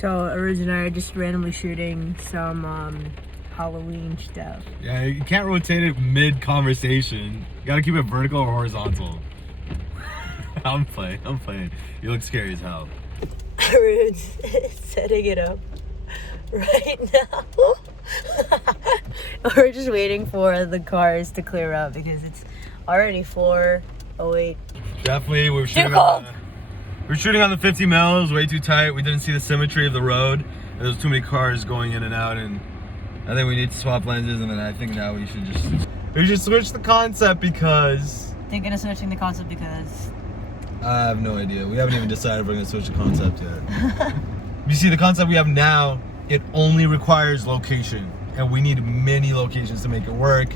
So Aruz and I are just randomly shooting some Halloween stuff. Yeah, you can't rotate it mid-conversation. You gotta keep it vertical or horizontal. I'm playing. You look scary as hell. Aruz is setting it up right now. We're just waiting for the cars to clear up because it's already 4:08. Definitely, we're shooting on the 50 mils, way too tight. We didn't see the symmetry of the road. There's too many cars going in and out, and I think we need to swap lenses. And then I think now we should switch the concept because Thinking of switching the concept because I have no idea. We haven't even decided if we're gonna switch the concept yet. You see, the concept we have now, it only requires location, and we need many locations to make it work.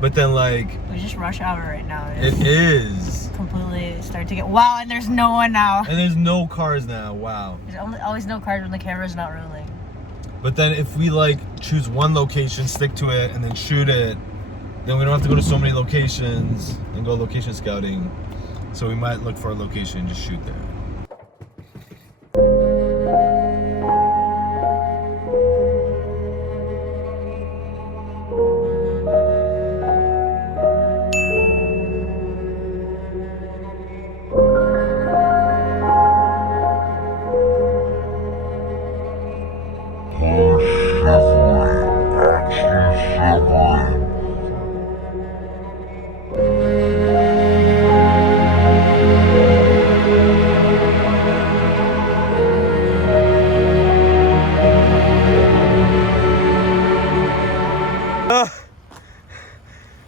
But then, like, it's just rush hour right now. It is completely start to get and there's no one now. And there's no cars now. Wow. There's always no cars when the camera's not rolling. But then if we like choose one location, stick to it, and then shoot it, then we don't have to go to so many locations and go location scouting. So we might look for a location and just shoot there.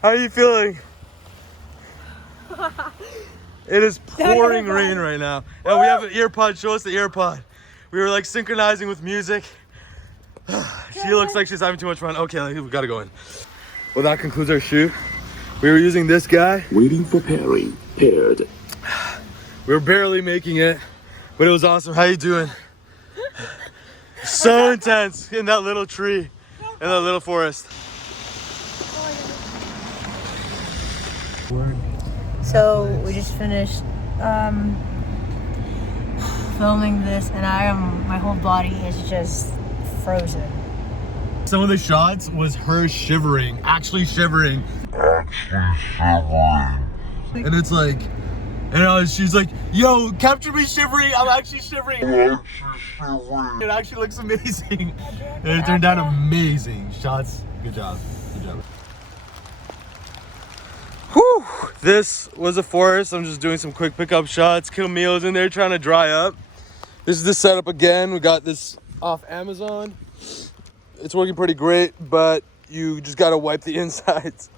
How are you feeling? It is pouring rain right now. And we have an earpod. Show us the earpod. We were like synchronizing with music. She looks like she's having too much fun. Okay, we gotta go in. Well, that concludes our shoot. We were using this guy. Waiting for pairing. Paired. We were barely making it, but it was awesome. How you doing? So intense in that little tree, in that little forest. So we just finished filming this, and my whole body is just frozen. Some of the shots was her shivering, actually shivering. And it's like, she's like, yo, capture me shivering, I'm actually shivering. It actually looks amazing. And it turned out amazing. Shots, good job. Whew, this was a forest. I'm just doing some quick pickup shots. Camyl's in there trying to dry up. This is the setup again. We got this off Amazon. It's working pretty great, but you just gotta wipe the insides.